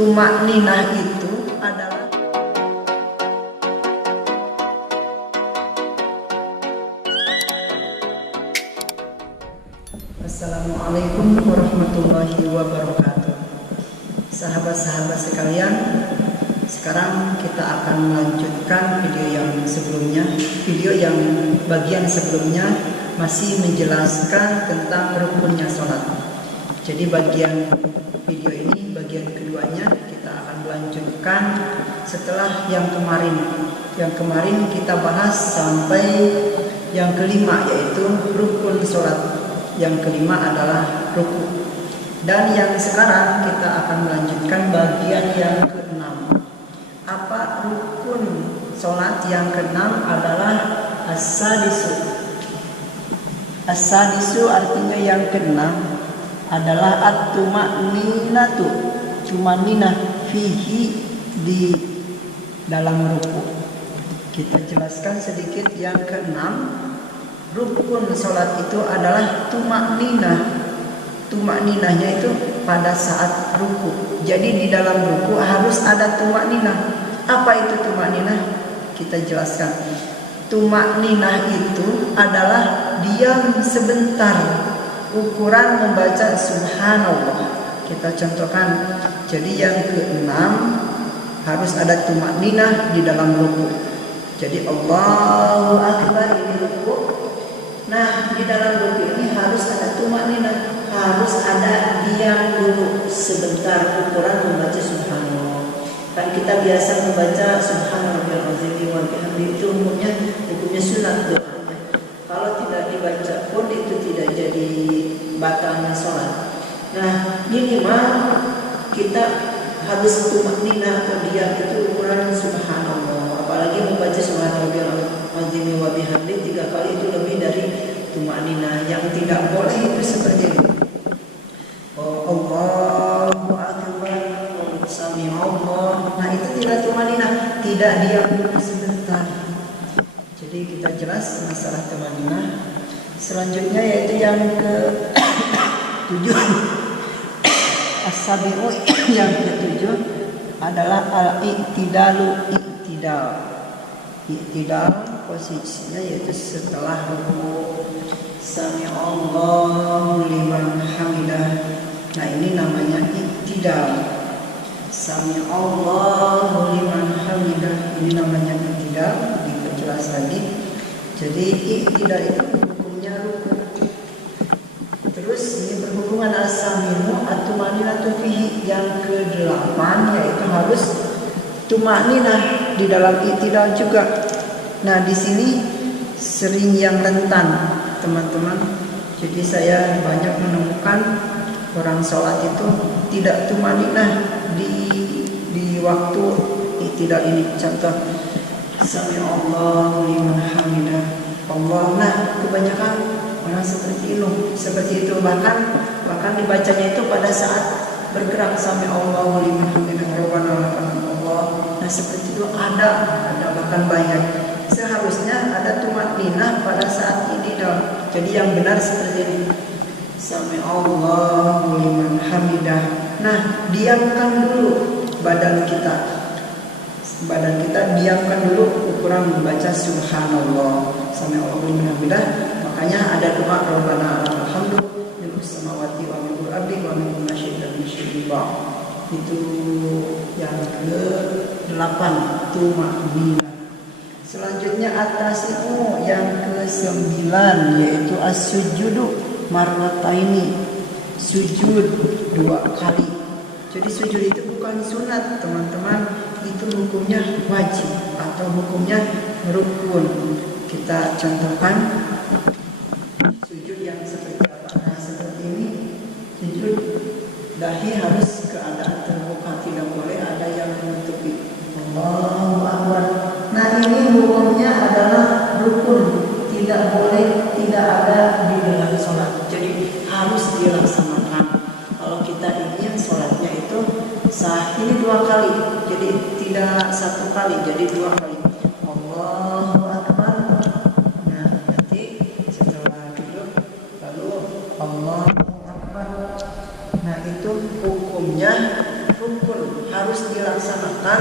tumak ninah itu adalah Assalamualaikum warahmatullahi wabarakatuh. Sahabat-sahabat sekalian, sekarang kita akan melanjutkan video yang sebelumnya. Video yang bagian sebelumnya masih menjelaskan tentang rukunnya sholat. Jadi bagian video ini, bagian keduanya kita akan melanjutkan setelah yang kemarin. Yang kemarin kita bahas sampai yang kelima, yaitu rukun sholat. Yang kelima adalah ruku. Dan yang sekarang kita akan melanjutkan bagian yang keenam. Apa rukun sholat yang keenam adalah as-sadisu. As-sadisu artinya yang keenam adalah at-tuma'ninatu, tumaninah fihi, di dalam ruku. Kita jelaskan sedikit yang keenam. Rukun sholat itu adalah tumakninah. Tumakninahnya itu pada saat ruku. Jadi di dalam ruku harus ada tumakninah. Apa itu tumakninah? Kita jelaskan. Tumakninah itu adalah diam sebentar, ukuran membaca subhanallah. Kita contohkan. Jadi yang keenam harus ada tumakninah di dalam ruku. Jadi Allahu Akbar ini ruku. Nah, di dalam ruku ini harus ada tumakninah, harus ada diam dulu sebentar, ukuran membaca subhanallah. Kan kita biasa membaca subhanallahil azim wa bihamdihi, itu hukumnya sunat doanya. Kalau tidak dibaca pun itu tidak jadi batalnya sholat. Nah, minimal kita harus tumakninah atau diam itu ukuran subhanallah. Apalagi membaca subhanallahil azim wa bihamdihi 3 kali itu lebih dari tumakninah. Yang tidak boleh itu seperti ini. Allahu Akbar, sami Allah. Nah, itu tidak tumakninah, tidak diam dulu sebentar. Jadi kita jelas masalah tumakninah. Selanjutnya yaitu yang ke-7. As-sabi'u, yang ke-7 adalah al-i'tidalu. I'tidal posisinya yaitu setelah ruku. Sami Allahu liman hamidah. Nah, ini namanya i'tidal. Sami Allahu liman hamidah, ini namanya i'tidal. Diperjelas lagi. Jadi i'tidal itu hukumnya ruku. Terus ini berhubungan as-sami'u at-tumaninatu fihi, yang ke-8 yaitu harus tumakninah di dalam i'tidal juga. Nah, di sini sering yang rentan, teman-teman. Jadi saya banyak menemukan orang sholat itu tidak tumakninah di waktu i'tidal ini. Contoh, sami Allahu liman hamidah, Allah. Nah, kebanyakan orang seperti itu, bahkan dibacanya itu pada saat bergerak, sami Allahu liman hamidah rabbana lakal Allah. Nah, seperti itu ada bahkan banyak. Seharusnya ada tumakninah pada saat i'tidal. Jadi yang benar seperti ini. Sami Allahu liman hamidah. Nah, diamkan dulu badan kita. Diamkan dulu ukuran membaca subhanallah. Sami Allahu liman hamidah. Makanya ada doa rabbana lakal hamdu mil'us samawati wa mil'ul ardi wa mil'u ma syi'ta min syai'in ba'd. Itu yang ke-8, tumakninah. Selanjutnya at-tasi'u, yang ke-9 yaitu as-sujudu marrataini, sujud 2 kali. Jadi sujud itu bukan sunat, teman-teman, itu hukumnya wajib atau hukumnya rukun. Kita contohkan sujud yang seperti apa? Nah, seperti ini. Sujud dahi harus keadaan terbuka, tidak boleh ada yang menutupi. Allahu Akbar. Nah, ini hukumnya adalah rukun, tidak boleh tidak ada di dalam sholat. Jadi harus dilaksanakan. Kalau kita ingin sholatnya itu sah, ini 2 kali. Jadi tidak 1 kali, jadi 2 kali. Allahu Akbar. Nah, nanti setelah duduk lalu Allahu Akbar. Nah, itu hukumnya rukun, dilaksanakan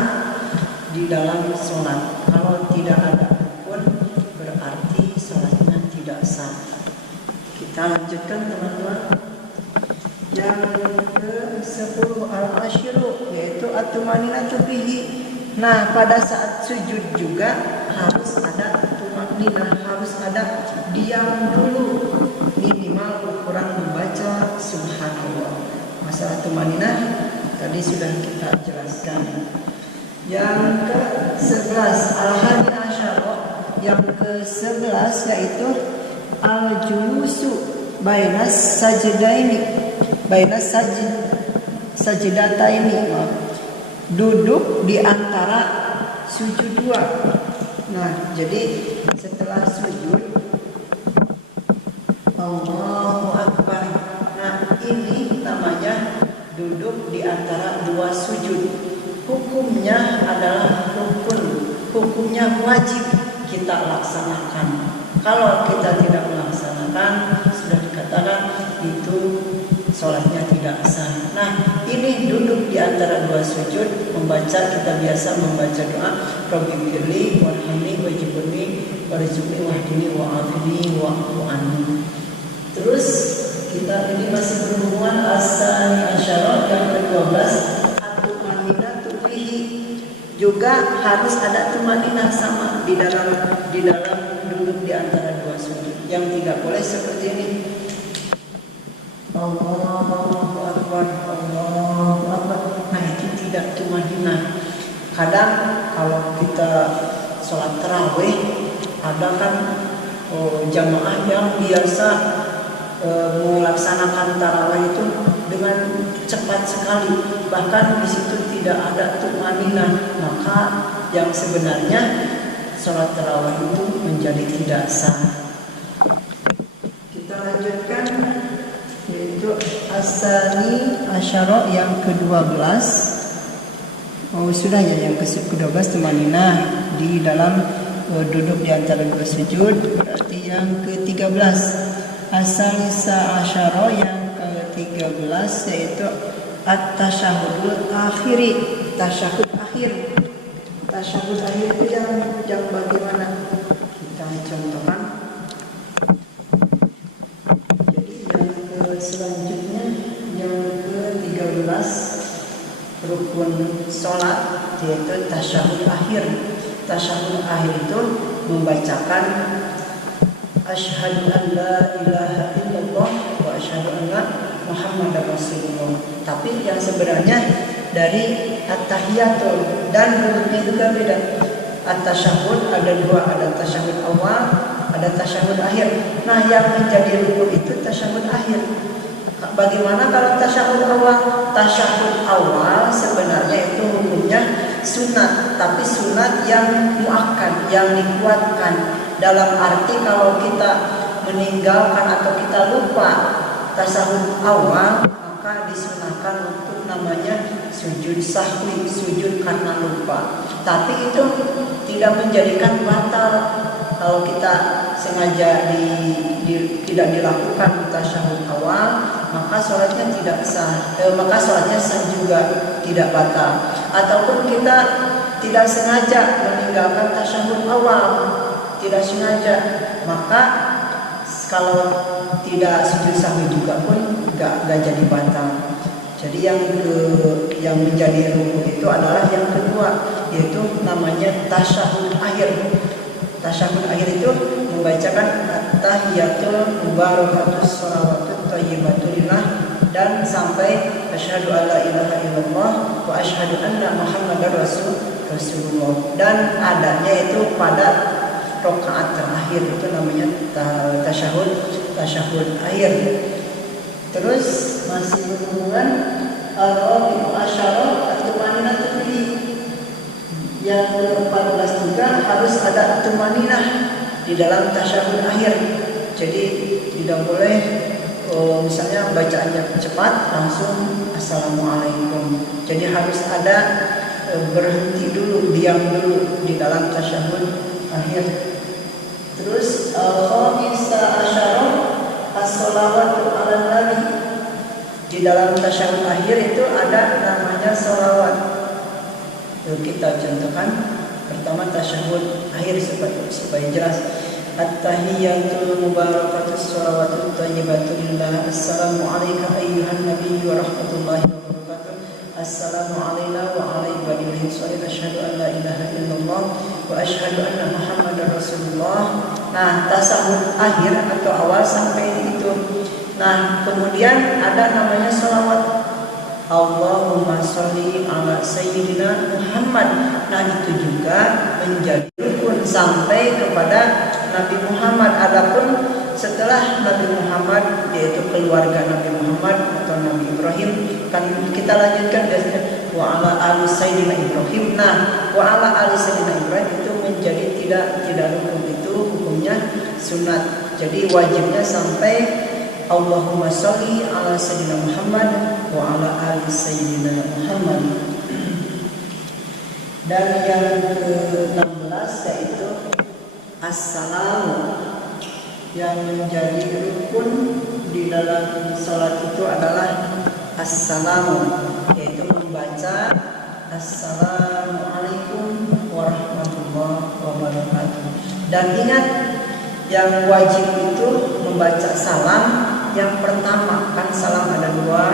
di dalam sholat. Kalau tidak ada rukun berarti sholatnya tidak sah. Kita lanjutkan teman-teman. Yang ke-10 al-ashiru yaitu at-tumaninatu fihi. Nah, pada saat sujud juga harus ada tumaninah, harus ada diam dulu, minimal ukuran membaca subhanallah. Masalah tumaninah tadi sudah kita jelaskan. Yang ke-11 al-hadi asyara, yang ke-11 yaitu al-julusu bainas sajdaini, bainas sajdataini, duduk di antara sujud dua. Nah, jadi setelah sujud Allahu Akbar. Nah, ini namanya duduk di antara dua sujud. Hukumnya adalah rukun, hukumnya wajib kita laksanakan. Kalau kita tidak melaksanakan, sudah dikatakan itu sholatnya tidak sah. Nah, ini duduk di antara dua sujud, membaca, kita biasa membaca doa Rabbighfirli warhamni wajibni warzuqni wahdini wa'afini wa'fu anni. Terus kita ini masih berhubungan asani asyara yang ke-12 at-tumaninatu fihi. Juga harus ada tumaninah sama di dalam duduk di antara dua sujud. Yang tidak boleh seperti ini. Allahu Akbar, Allahu Akbar. Nah, itu tidak tumaninah. Kadang kalau kita sholat tarawih, ada kan jamaah yang biasa melaksanakan tarawih itu dengan cepat sekali, bahkan di situ tidak ada tumaninah. Maka yang sebenarnya sholat tarawih itu menjadi tidak sah. Kita lanjutkan yaitu asani asyara yang ke-12. Sudah ya, yang ke-12 tumaninah di dalam duduk di antara dua sujud. Berarti yang ke-13 asalisa asyara yang ke-13 yaitu at-tasyahudul akhiri, tasyahud akhir. Tasyahud akhir itu yang bagaimana? Kita contohkan. Jadi yang selanjutnya yang ke-13 rukun sholat yaitu tasyahud akhir. Tasyahud akhir itu membacakan asyhadu an la ilaha illallah wa asyhadu anna muhammadar rasulullah. Tapi yang sebenarnya dari at-tahiyatul dan duduknya juga beda. At-tasyahud ada dua, ada tasyahud awal, ada tasyahud akhir. Nah, yang menjadi rukun itu tasyahud akhir. Bagaimana kalau tasyahud awal? Tasyahud awal sebenarnya itu hukumnya sunat, tapi sunat yang muakkad, yang dikuatkan. Dalam arti kalau kita meninggalkan atau kita lupa tasyahud awal, maka disunahkan untuk namanya sujud sahwi, sujud karena lupa. Tapi itu tidak menjadikan batal kalau kita sengaja tidak dilakukan tasyahud awal, maka sholatnya tidak sah. Maka sholatnya sah juga, tidak batal. Ataupun kita tidak sengaja meninggalkan tasyahud awal, tidak sengaja, maka kalau tidak sujud sahwi juga pun nggak jadi batal. Jadi yang menjadi rukun itu adalah yang kedua, yaitu namanya tasyahud akhir. Tasyahud akhir itu membacakan at-tahiyatul mubarakatus shalawatut thayyibatulillah dan sampai asyhadu alla ilaha illallah wa asyhadu anna muhammadar rasulullah. Dan adanya itu pada rakaat terakhir, itu namanya tasyahud akhir. Terus masih berhubungan al-rabi'u asyara at-tumaninatu fihi. Yang ke-14 juga harus ada tumaninah di dalam tasyahud akhir. Jadi tidak boleh misalnya bacaannya cepat langsung assalamualaikum. Jadi harus ada berhenti dulu, diam dulu di dalam tasyahud akhir. Terus khamisa asyara as-shalawatu 'alan nabi. Di dalam tasyahud akhir itu ada namanya sholawat. Kita contohkan. Pertama tasyahud akhir supaya jelas. At-tahiyyatul mubarakatus shalawatut thayyibatu lillah. Assalamu alayka ayyuhan nabiyyu wa rahmatullahi wa barakatuh. Assalamu alayna wa ala ibadillahi shalih. Asyhadu an la ilaha illallah wa asyhadu anna Muhammadar Rasulullah. Nah, tasyahud akhir atau awal sampai itu. Nah, kemudian ada namanya shalawat. Allahumma sholli ala sayyidina Muhammad. Nah, itu juga menjadi rukun sampai kepada Nabi Muhammad. Adapun setelah Nabi Muhammad, yaitu keluarga Nabi Muhammad atau Nabi Ibrahim, kan kita lanjutkan biasanya wa ala ali sayyidina Ibrahim. Nah, wa ala ali sayyidina Ibrahim itu menjadi tidak rukun, itu hukumnya sunat. Jadi wajibnya sampai Allahumma sholli ala sayyidina Muhammad wa ala ali sayyidina Muhammad. Dan yang ke-16 yaitu assalamu. Yang menjadi rukun di dalam salat itu adalah assalamu, yaitu membaca assalamualaikum warahmatullahi wabarakatuh. Dan ingat, yang wajib itu membaca salam yang pertama. Kan salam ada dua.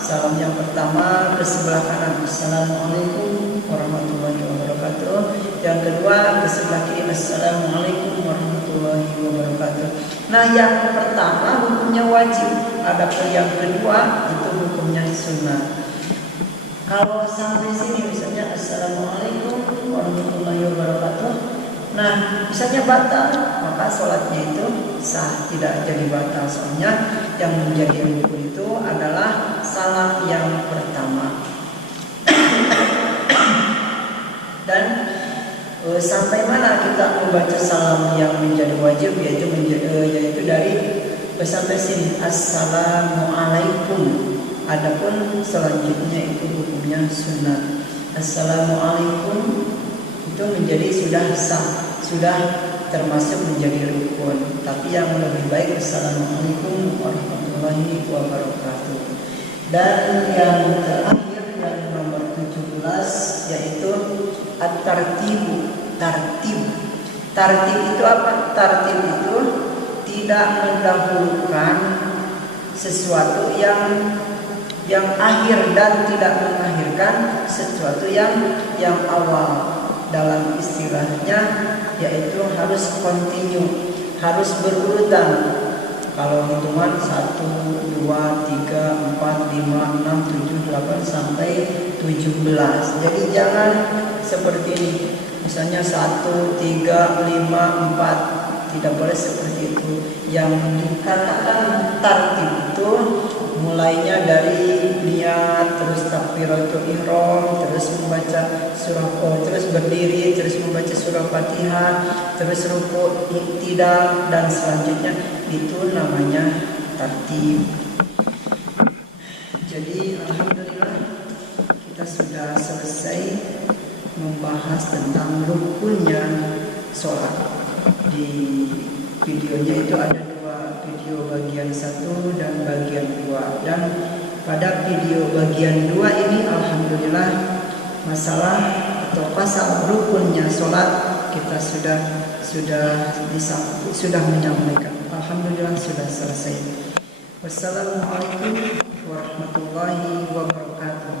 Salam yang pertama ke sebelah kanan, assalamualaikum warahmatullahi wabarakatuh. Yang kedua ke sebelah kiri, assalamualaikum warahmatullahi wabarakatuh. Nah, yang pertama hukumnya wajib. Adapun yang kedua itu hukumnya sunnah. Kalau sampai sini misalnya assalamualaikum warahmatullahi wabarakatuh, nah misalnya batal, maka sholatnya itu sah, tidak jadi batal. Soalnya yang menjadi rukun itu adalah salam yang pertama. Dan sampai mana kita membaca salam yang menjadi wajib, yaitu dari sampai sini assalamualaikum. Adapun selanjutnya itu hukumnya sunnah. Assalamualaikum itu menjadi sudah sah, sudah termasuk menjadi rukun. Tapi yang lebih baik assalamualaikum warahmatullahi wabarakatuh. Dan yang terakhir, yang nomor 17, yaitu at-tartibu. Tartib itu apa? Tartib itu tidak mendahulukan sesuatu yang akhir dan tidak mengakhirkan sesuatu yang awal. Dalam istilahnya yaitu harus kontinu, harus berurutan. Kalau hitungan 1, 2, 3, 4, 5, 6, 7, 8 sampai 17. Jadi jangan seperti ini. Misalnya 1, 3, 5, 4. Tidak boleh seperti itu. Yang dikatakan tartib itu mulainya dari niat, terus takbiratul ihram, terus membaca surah terus berdiri, terus membaca surah Fatihah, terus ruku, iktidal, dan selanjutnya itu namanya tartib. Jadi alhamdulillah kita sudah selesai membahas tentang rukunnya sholat. Di videonya itu ada dua video, bagian 1 dan bagian 2. Dan pada video bagian 2 ini alhamdulillah masalah atau pasal rukunnya sholat kita sudah menyampaikan. Alhamdulillah sudah selesai. Wassalamualaikum warahmatullahi wabarakatuh.